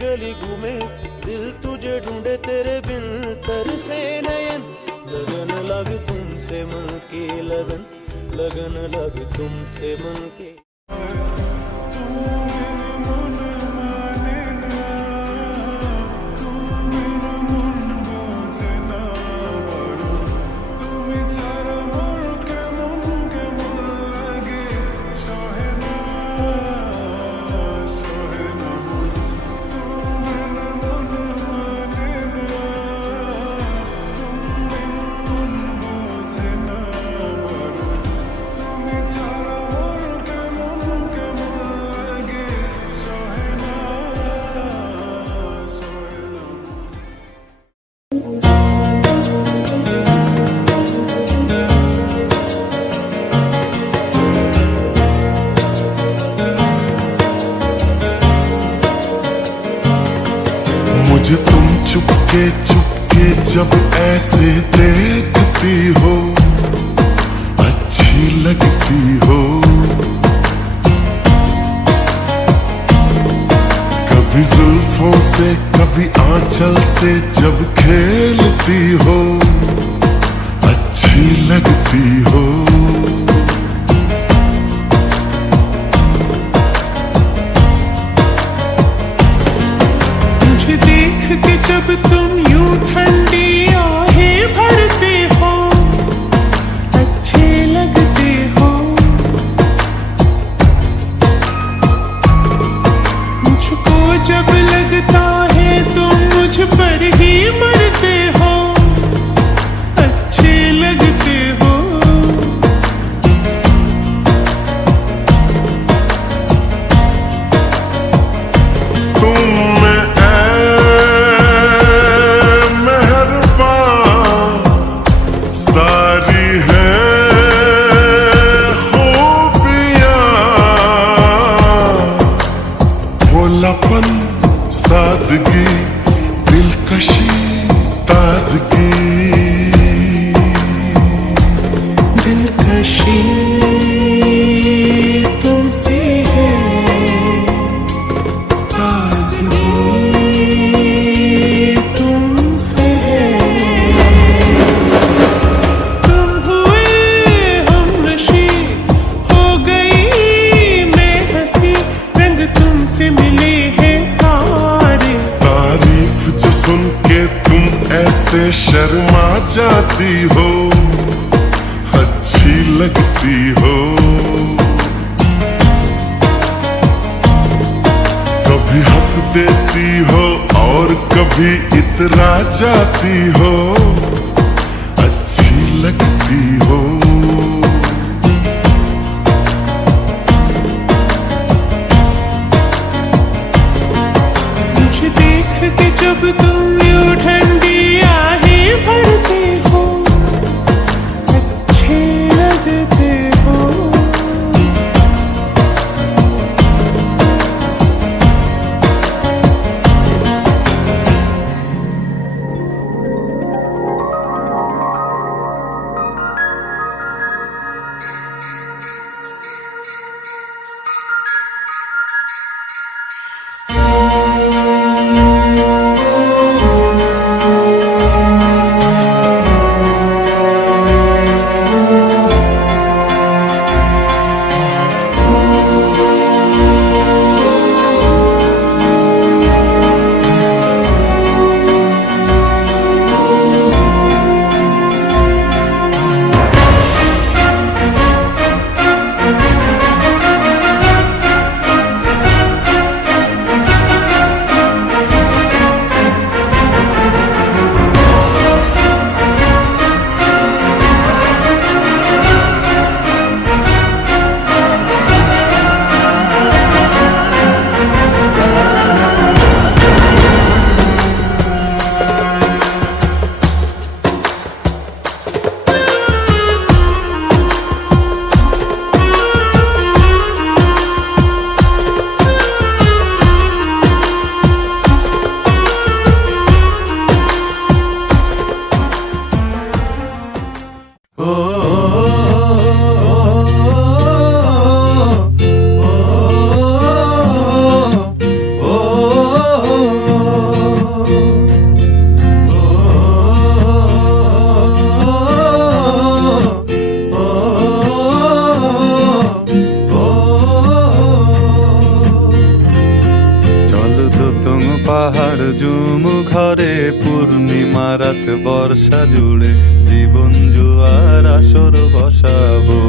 गली घूमे दिल तुझे ढूंढे तेरे बिन तरसे नयन लगन लग तुमसे मन के लगन लग तुमसे मन के मुझे तुम चुपके चुपके जब ऐसे देखती हो अच्छी लगती हो। कभी जुल्फों से कभी आंचल से जब खेलती हो अच्छी लगती हो। देख के जब तुम यूं ठंडी आहें भरते हो अच्छे लगते हो। मुझको जब लगता है तुम मुझ पर ही मरते हो अच्छे लगते हो। भोलापन सादगी दिलकशी ताजगी दिलकशी तुमसे है ताजगी तुमसे है। तुम हुए हमनशी हो गई मैं हंसी रंग तुमसे मिले हैं सारे। तारीफ जो सुन के तुम ऐसे शर्मा जाती हो अच्छी लगती हो। कभी हंस देती हो और कभी इतरा जाती हो अच्छी लगती हो। मुझे देख के जब तुम यूं ठंडी आहें भरते हो अच्छे लगते हो। পাহাড় ঝুম ঘরে পূর্ণিমা রাত বর্ষা জুড়ে জীবন জুয়ার আসর বসাবো।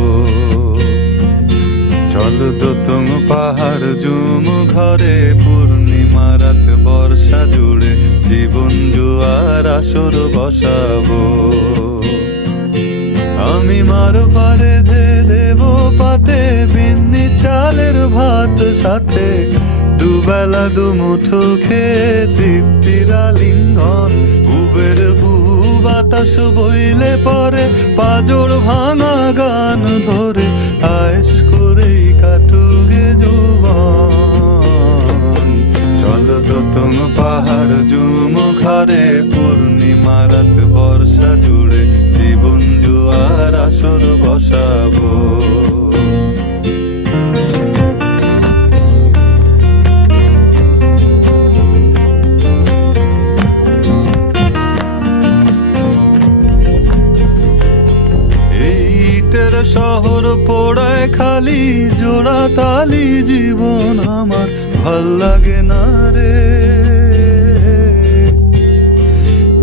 চল দোতং পাহাড় ঝুম ঘরে পূর্ণিমা রাত বর্ষা জুড়ে জীবন জুয়ার আসর বসাবো। আমি মার পারে ধে দেব পাতে বিন্নি চালের ভাত সাথে দুবেলা দুমুঠো খেয়ে তৃপ্তির আলিঙ্গন। উবের বহু বাতাস বইলে পরে পাজর ভাঙা গান ধরে আয়েস করেই কাটুগে যৌবন। চল দোতং পাহাড় ঝুম ঘরে পূর্ণিমা রাত বর্ষা জুড়ে জীবন জুয়ার আসর বসাবো। শহর পোড়ায় খালি জোড়া তালি জীবন আমার ভাল লাগে না রে।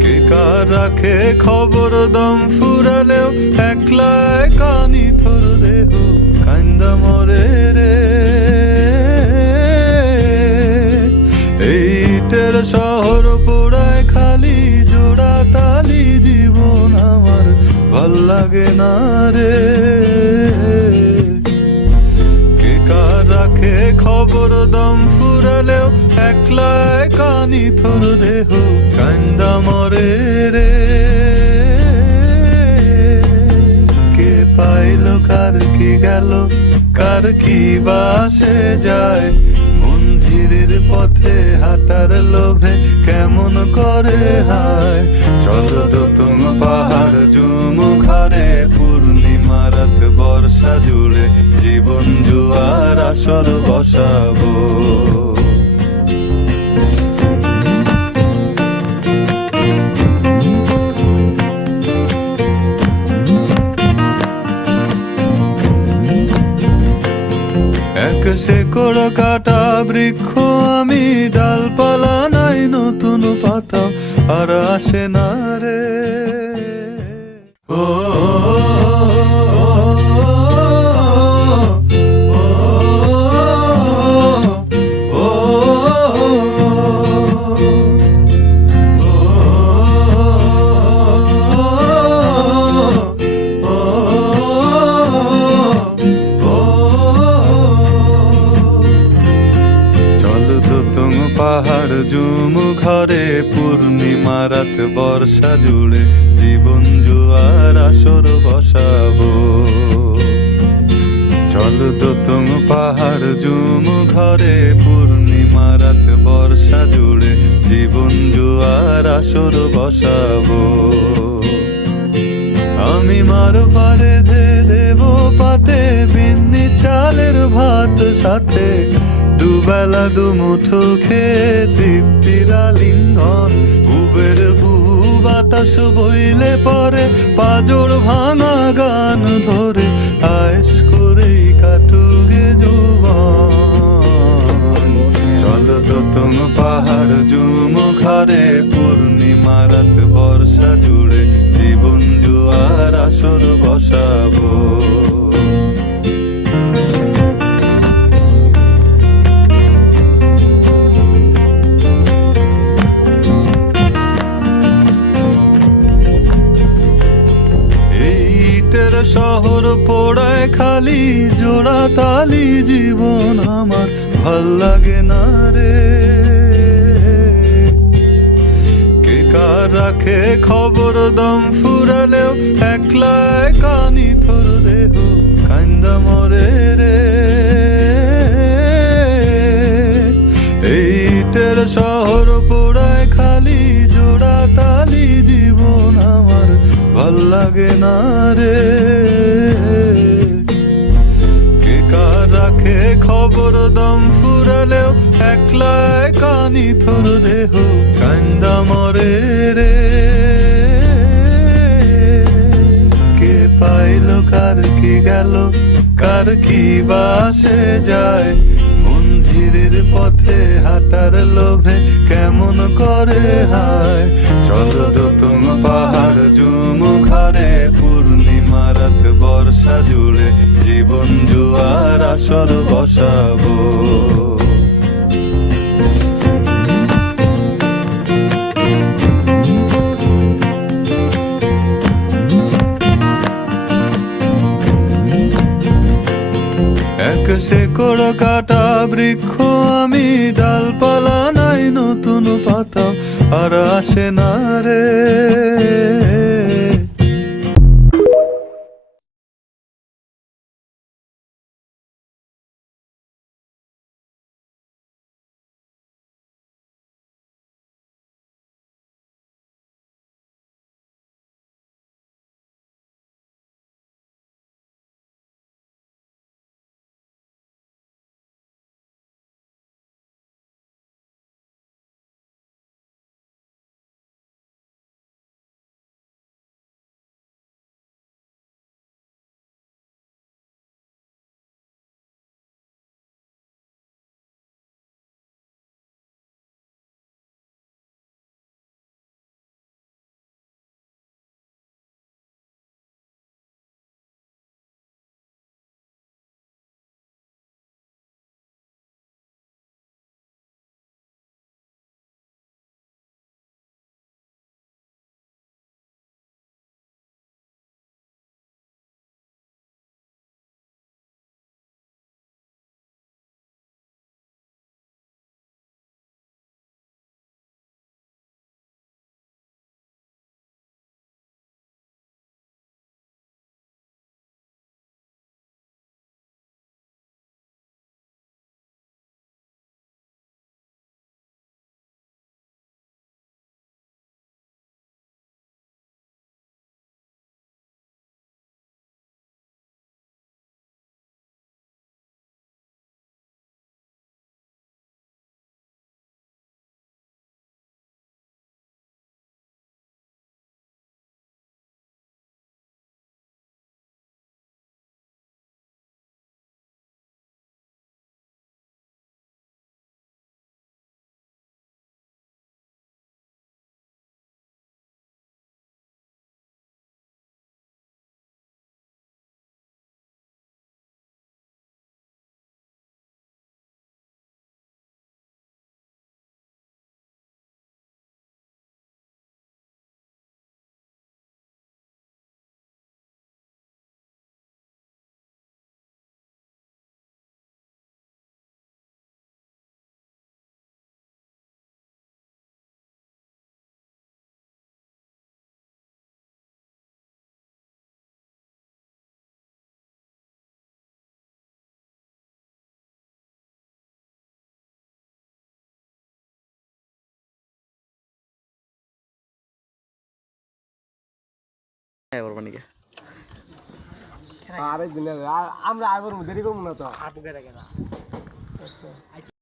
কে কার রাখে খবর দম ফুরালেও একলা কানি থর দেহ কান্দা মরে রে। এইটের শহর পোড়ায় খালি জোড়া তালি জীবন আমার ভাল লাগে না রে। কে কার রাখে খবর দম ফুরালেও একলা কানি থর দেহ কান্দা মরে রে। কে পাইল কার কি গেল কার কি বাসে যায় মঞ্জিরের পথে হাঁটার লোভে কেমন করে হায়। চল দোতং পাহাড় ঝুম ঘরে পূর্ণিমা রাত বর্ষা জুড়ে জীবন জুয়ার আসর বসাবো। এক শেকড় কাটা বৃক্ষ আমি, ডালপালা নাই নতুন পাতা আর আসে না রে। ও পাহাড় ঝুম ঘরে পূর্ণিমা রাত বর্ষা জুড়ে জীবন জুয়ার আসর বসাবো। চল দোতং পাহাড় ঝুম ঘরে পূর্ণিমা রাত বর্ষা জুড়ে জীবন জুয়ার আসর বসাবো। আমি মার পারে ধে দেব পাতে বিন্নি চালের ভাত সাথে দুবেলা দুমুঠো খেয়ে তৃপ্তির আলিঙ্গন। উবের বহু বাতাস বইলে পরে পাজর ভাঙা গান ধরে আয়েস করেই কাটুগে যৌবন। চল দোতং পাহাড় ঝুম ঘরে পূর্ণিমা রাত বর্ষা জুড়ে জীবন জুয়ার আসর বসাবো। শহর পোড়ায় খালি জোড়া তালি জীবন আমার ভাল লাগে না রে। কে কার রাখে খবর দম ফুরালেও একলা কানি থর দেহ কান্দা মরে রে। এইটের শহর পোড়ায় খালি জোড়া তালি জীবন আমার ভাল লাগে না রে। কে কার রাখে খবর দম ফুরালেও একলা কানি থর দেহ কান্দা মরে রে। কে পাইল কার কি গেল কার কি বাসে যায় মঞ্জির সিঁড়ির পথে হাঁটার লোভে কেমন করে হায় চন্দ্র তুম পাহাড় জুমু খারে পূর্ণিমা রাত বর্ষা জুড়ে জীবন জুয়ার আসর বসাবো। এক শেকড় কাটা বৃক্ষ আমি, ডালপালা নাই নতুন পাতা আর আসে না রে। আরেকদিন আমরা আবার দেরি করবো না তো।